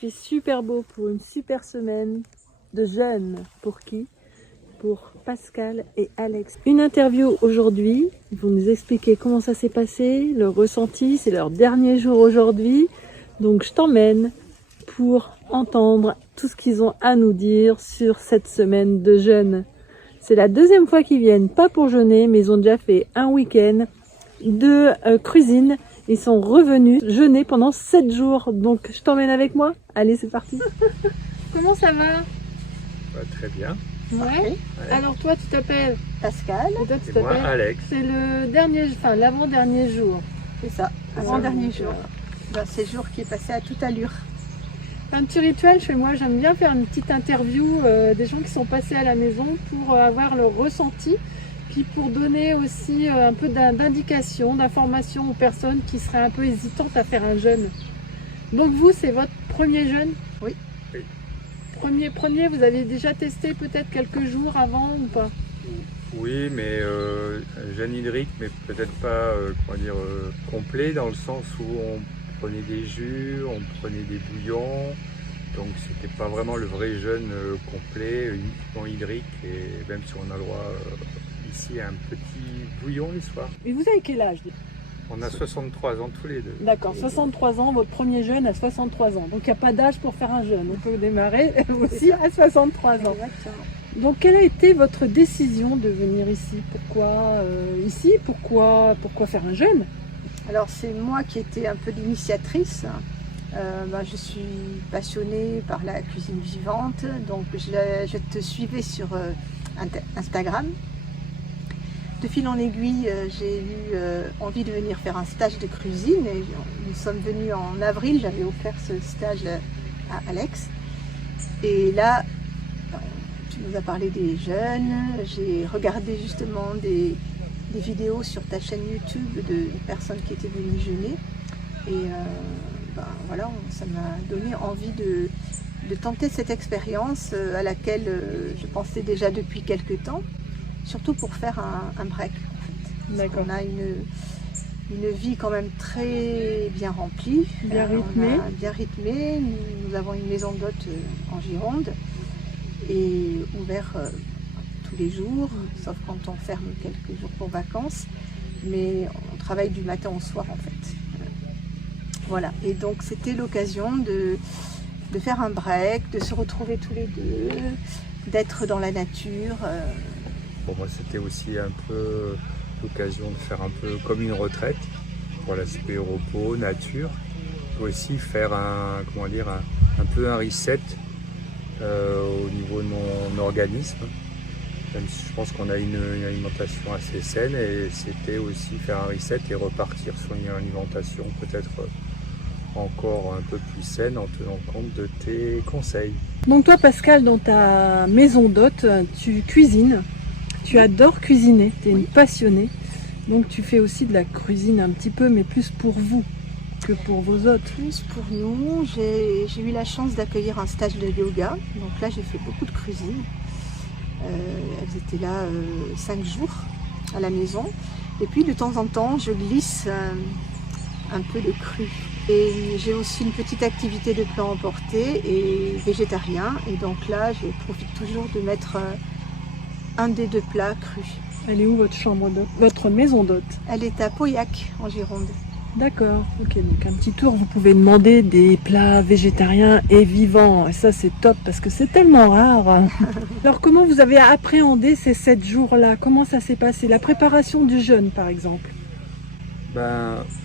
fait super beau pour une super semaine de jeûne. Pour qui? Pour Pascal et Alex. Une interview aujourd'hui. Ils vont nous expliquer comment ça s'est passé, leur ressenti. C'est leur dernier jour aujourd'hui. Donc je t'emmène pour entendre tout ce qu'ils ont à nous dire sur cette semaine de jeûne. C'est la deuxième fois qu'ils viennent, pas pour jeûner, mais ils ont déjà fait un week-end de cuisine. Ils sont revenus jeûner pendant 7 jours. Donc je t'emmène avec moi. Allez, c'est parti. Comment ça va? Très bien. Ouais. Alors toi, tu t'appelles Pascal. Et toi, tu Et moi, t'appelles Alex. C'est le dernier, enfin l'avant-dernier jour. C'est ça, avant-dernier jour. D'un séjour qui est passé à toute allure. Un petit rituel chez moi, j'aime bien faire une petite interview des gens qui sont passés à la maison pour avoir leur ressenti, puis pour donner aussi un peu d'indications, d'informations aux personnes qui seraient un peu hésitantes à faire un jeûne. Donc vous, c'est votre premier jeûne? Oui. Premier, vous avez déjà testé peut-être quelques jours avant ou pas? Oui, mais jeûne hydrique, mais peut-être pas complet, dans le sens où on prenait des jus, on prenait des bouillons, donc c'était pas vraiment le vrai jeûne complet, uniquement hydrique, et même si on a le droit ici à un petit bouillon le soir. Et vous avez quel âge? On a 63 ans tous les deux. D'accord, 63 ans, votre premier jeûne à 63 ans. Donc il n'y a pas d'âge pour faire un jeûne. On peut démarrer aussi à 63 ans. Exactement. Donc quelle a été votre décision de venir ici? Pourquoi ici? Pourquoi faire un jeûne? Alors c'est moi qui étais un peu l'initiatrice. Je suis passionnée par la cuisine vivante, donc je te suivais sur Instagram. De fil en aiguille, j'ai eu envie de venir faire un stage de cuisine et nous sommes venus en avril, j'avais offert ce stage à Alex. Et là, tu nous as parlé des jeunes, j'ai regardé justement des vidéos sur ta chaîne YouTube de personnes qui étaient venues jeûner. Et voilà, ça m'a donné envie de tenter cette expérience à laquelle je pensais déjà depuis quelques temps. Surtout pour faire un break en fait. D'accord. On a une vie quand même très bien remplie, Bien rythmée. Bien rythmée. Nous avons une maison d'hôte en Gironde et ouvert tous les jours, sauf quand on ferme quelques jours pour vacances. Mais on travaille du matin au soir en fait. Voilà, et donc c'était l'occasion de faire un break, de se retrouver tous les deux, d'être dans la nature. Pour moi, c'était aussi un peu l'occasion de faire un peu comme une retraite pour l'aspect repos, nature. Aussi faire un peu un reset au niveau de mon organisme. Même si je pense qu'on a une alimentation assez saine, et c'était aussi faire un reset et repartir sur une alimentation peut-être encore un peu plus saine en tenant compte de tes conseils. Donc toi Pascal, dans ta maison d'hôte, tu cuisines. Tu adores cuisiner, tu es une passionnée. Donc tu fais aussi de la cuisine un petit peu, mais plus pour vous que pour vos hôtes. Plus pour nous, j'ai eu la chance d'accueillir un stage de yoga. Donc là, j'ai fait beaucoup de cuisine. Elles étaient là 5 jours à la maison. Et puis de temps en temps, je glisse un peu de cru. Et j'ai aussi une petite activité de plat emporté et végétarien. Et donc là, je profite toujours de mettre un des 2 plats crus. Elle est où votre chambre d'hôte, votre maison d'hôte? Elle est à Pauillac, en Gironde. D'accord, ok, donc un petit tour, vous pouvez demander des plats végétariens et vivants, et ça c'est top parce que c'est tellement rare. Alors comment vous avez appréhendé ces 7 jours-là? Comment ça s'est passé? La préparation du jeûne par exemple?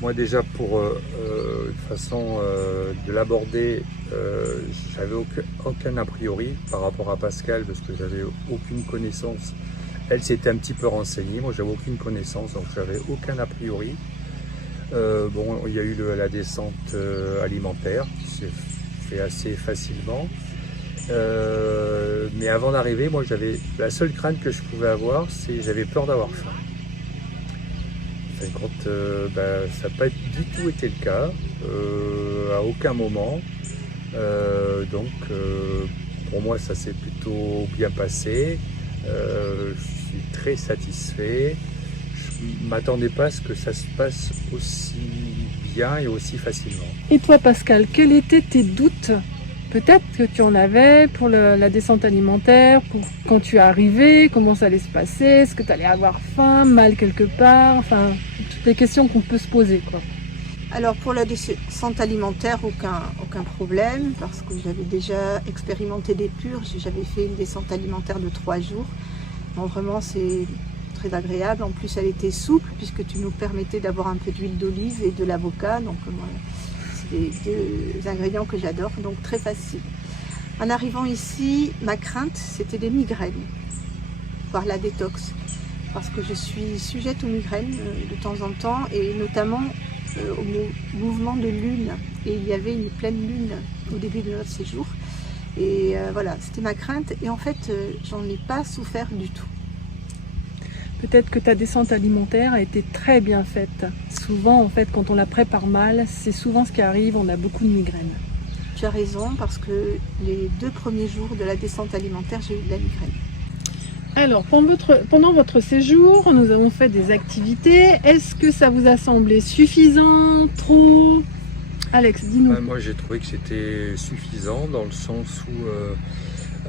Moi déjà pour façon de l'aborder, j'avais aucun a priori par rapport à Pascal parce que j'avais aucune connaissance. Elle s'était un petit peu renseignée, moi j'avais aucune connaissance, donc j'avais aucun a priori. Il y a eu la descente alimentaire qui s'est fait assez facilement. Mais avant d'arriver, moi j'avais la seule crainte que je pouvais avoir, c'est j'avais peur d'avoir faim. Ça n'a pas du tout été le cas, à aucun moment. Pour moi, ça s'est plutôt bien passé. Je suis très satisfait. Je ne m'attendais pas à ce que ça se passe aussi bien et aussi facilement. Et toi Pascal, quels étaient tes doutes peut-être que tu en avais pour la descente alimentaire, pour quand tu es arrivé, comment ça allait se passer, est-ce que tu allais avoir faim, mal quelque part, enfin, toutes les questions qu'on peut se poser, quoi. Alors pour la descente alimentaire, aucun problème, parce que j'avais déjà expérimenté des purges, j'avais fait une descente alimentaire de 3 jours. Donc vraiment c'est très agréable, en plus elle était souple puisque tu nous permettais d'avoir un peu d'huile d'olive et de l'avocat, donc moi, c'est les deux ingrédients que j'adore, donc très facile. En arrivant ici, ma crainte c'était des migraines, voire la détox, parce que je suis sujette aux migraines de temps en temps et notamment au mouvement de lune, et il y avait une pleine lune au début de notre séjour et voilà, c'était ma crainte et en fait j'en ai pas souffert du tout. Peut-être que ta descente alimentaire a été très bien faite. Souvent en fait quand on la prépare mal, c'est souvent ce qui arrive, on a beaucoup de migraines. Tu as raison, parce que les 2 premiers jours de la descente alimentaire j'ai eu de la migraine. Alors, pendant votre séjour, nous avons fait des activités. Est-ce que ça vous a semblé suffisant, trop? Alex, dis-nous. Moi, j'ai trouvé que c'était suffisant dans le sens où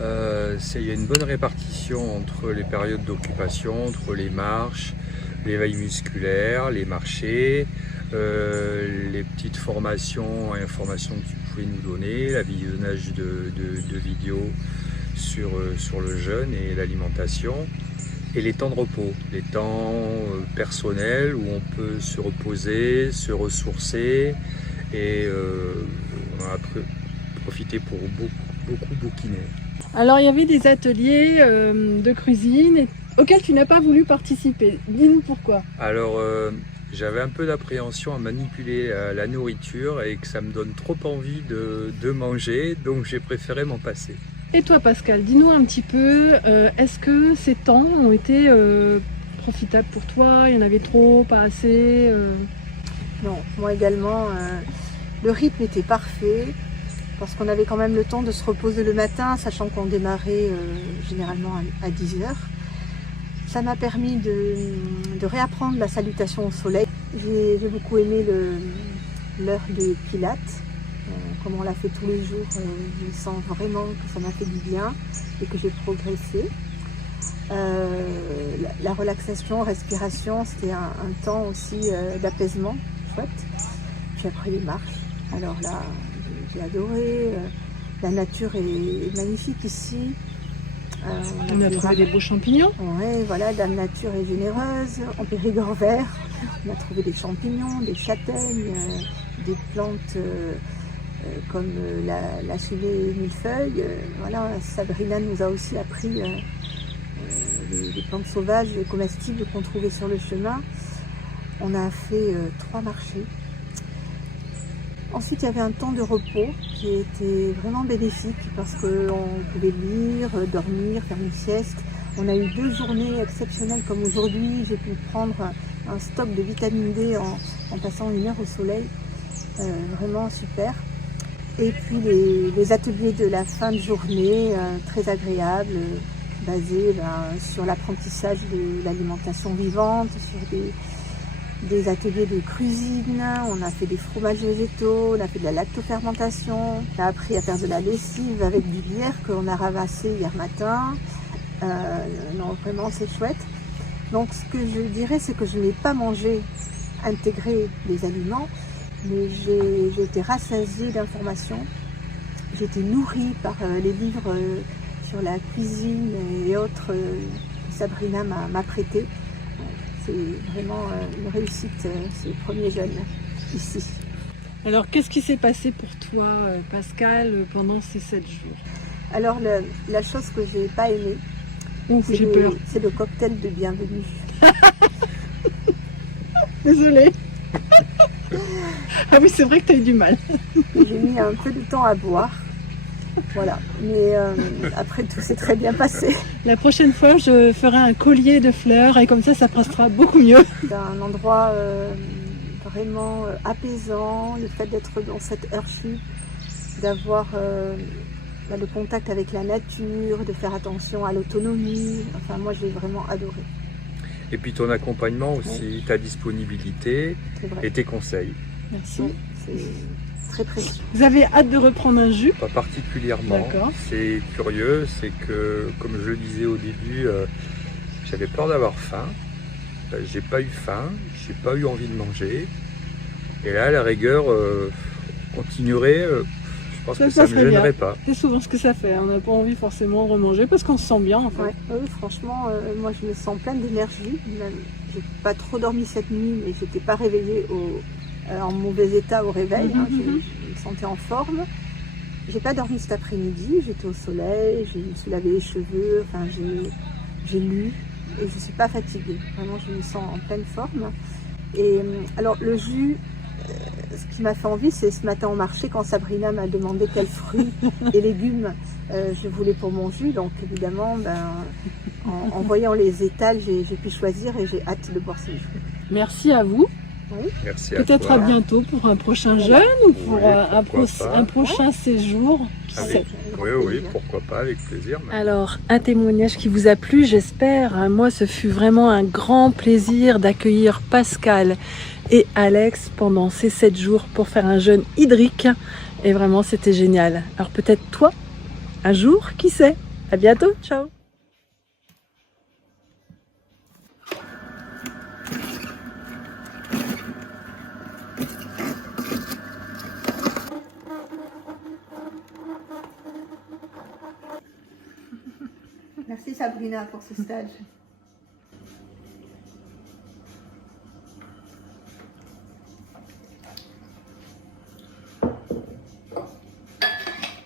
il y a une bonne répartition entre les périodes d'occupation, entre les marches, l'éveil musculaire, les marchés, les petites formations et informations que tu pouvais nous donner, la visionnage de vidéos sur le jeûne et l'alimentation, et les temps de repos, les temps personnels où on peut se reposer, se ressourcer, et on a profité pour beaucoup bouquiner. Alors, il y avait des ateliers de cuisine auxquels tu n'as pas voulu participer. Dis-nous pourquoi. Alors, j'avais un peu d'appréhension à manipuler la nourriture et que ça me donne trop envie de manger, donc j'ai préféré m'en passer. Et toi Pascal, dis-nous un petit peu, est-ce que ces temps ont été profitables pour toi? Il y en avait trop, pas assez? Non, moi également, le rythme était parfait, parce qu'on avait quand même le temps de se reposer le matin, sachant qu'on démarrait généralement à 10 h. Ça m'a permis de réapprendre la salutation au soleil. J'ai beaucoup aimé l'heure de pilates. Comme on l'a fait tous les jours, je sens vraiment que ça m'a fait du bien et que j'ai progressé. La relaxation, respiration, c'était un temps aussi d'apaisement, chouette. Puis après les marches, alors là, j'ai adoré. La nature est magnifique ici. On a trouvé des beaux champignons. Oui, voilà, Dame Nature est généreuse. En Périgord vert, on a trouvé des champignons, des châtaignes, des plantes comme la chenille millefeuille. Voilà, Sabrina nous a aussi appris les plantes sauvages comestibles qu'on trouvait sur le chemin. On a fait 3 marchés. Ensuite, il y avait un temps de repos qui était vraiment bénéfique parce qu'on pouvait lire, dormir, faire une sieste. On a eu 2 journées exceptionnelles comme aujourd'hui. J'ai pu prendre un stock de vitamine D en passant 1 heure au soleil. Vraiment super. Et puis les ateliers de la fin de journée, très agréables, basés sur l'apprentissage de l'alimentation vivante, sur des ateliers de cuisine. On a fait des fromages végétaux, on a fait de la lactofermentation, on a appris à faire de la lessive avec du lierre qu'on a ramassé hier matin. Non, vraiment c'est chouette. Donc ce que je dirais, c'est que je n'ai pas mangé intégré les aliments, mais j'ai été rassasiée d'informations. J'ai été nourrie par les livres sur la cuisine et autres que Sabrina m'a prêté. C'est vraiment une réussite, ces premiers jeunes ici. Alors, qu'est-ce qui s'est passé pour toi, Pascal, pendant ces 7 jours? Alors, la chose que j'ai pas aimée, c'est le cocktail de bienvenue. Désolée. Ah oui, c'est vrai que tu as eu du mal. J'ai mis un peu de temps à boire. Voilà, mais après tout s'est très bien passé. La prochaine fois, je ferai un collier de fleurs et comme ça passera beaucoup mieux. C'est un endroit vraiment apaisant, le fait d'être dans cette airship, d'avoir le contact avec la nature, de faire attention à l'autonomie. Enfin, moi, j'ai vraiment adoré. Et puis ton accompagnement aussi, ta disponibilité et tes conseils. Merci, c'est très précieux. Vous avez hâte de reprendre un jus? Pas particulièrement. D'accord. C'est curieux, c'est que, comme je le disais au début, j'avais peur d'avoir faim. J'ai pas eu faim, j'ai pas eu envie de manger. Et là, à la rigueur, continuerait. Je pense que ça ne me gênerait pas. C'est souvent ce que ça fait. On n'a pas envie forcément de remanger parce qu'on se sent bien en fait. Ouais. Oui, franchement, moi je me sens pleine d'énergie. J'ai pas trop dormi cette nuit, mais j'étais pas réveillée en mauvais état au réveil. Hein. Je me sentais en forme. J'ai pas dormi cet après-midi. J'étais au soleil, je me suis lavé les cheveux. Enfin, j'ai lu et je suis pas fatiguée. Vraiment, je me sens en pleine forme. Et alors le jus. Ce qui m'a fait envie, c'est ce matin au marché quand Sabrina m'a demandé quels fruits et légumes je voulais pour mon jus. Donc évidemment, en voyant les étals, j'ai pu choisir et j'ai hâte de boire ces jus. Merci à vous. Oui. Merci à Peut-être toi. à bientôt pour un prochain jeûne ou pour Oui, un prochain séjour. Qui Avec- sait. Oui, pourquoi pas, avec plaisir. Alors, un témoignage qui vous a plu, j'espère. Moi, ce fut vraiment un grand plaisir d'accueillir Pascal et Alex pendant ces 7 jours pour faire un jeûne hydrique. Et vraiment, c'était génial. Alors peut-être toi, un jour, qui sait. À bientôt, ciao. Merci Sabrina pour ce stage.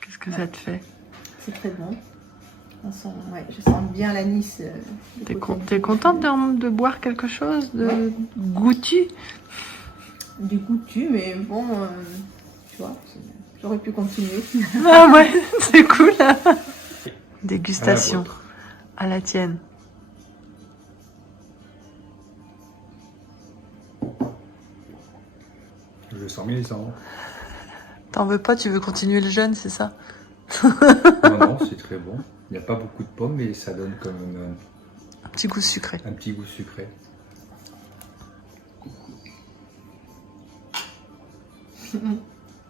Qu'est-ce que ça te fait? C'est très bon. Je sens bien l'anis. T'es contente de boire quelque chose de goûtu? Du goûtu, mais bon, tu vois, j'aurais pu continuer. Ah ouais, c'est cool. Dégustation à la tienne. Je sens milésant. T'en veux pas, tu veux continuer le jeûne, c'est ça? Non, c'est très bon. Il n'y a pas beaucoup de pommes, mais ça donne quand même Un petit goût sucré. un petit goût sucré.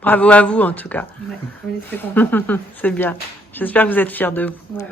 Bravo à vous en tout cas. Ouais, on est très contents. C'est bien. J'espère que vous êtes fiers de vous. Ouais.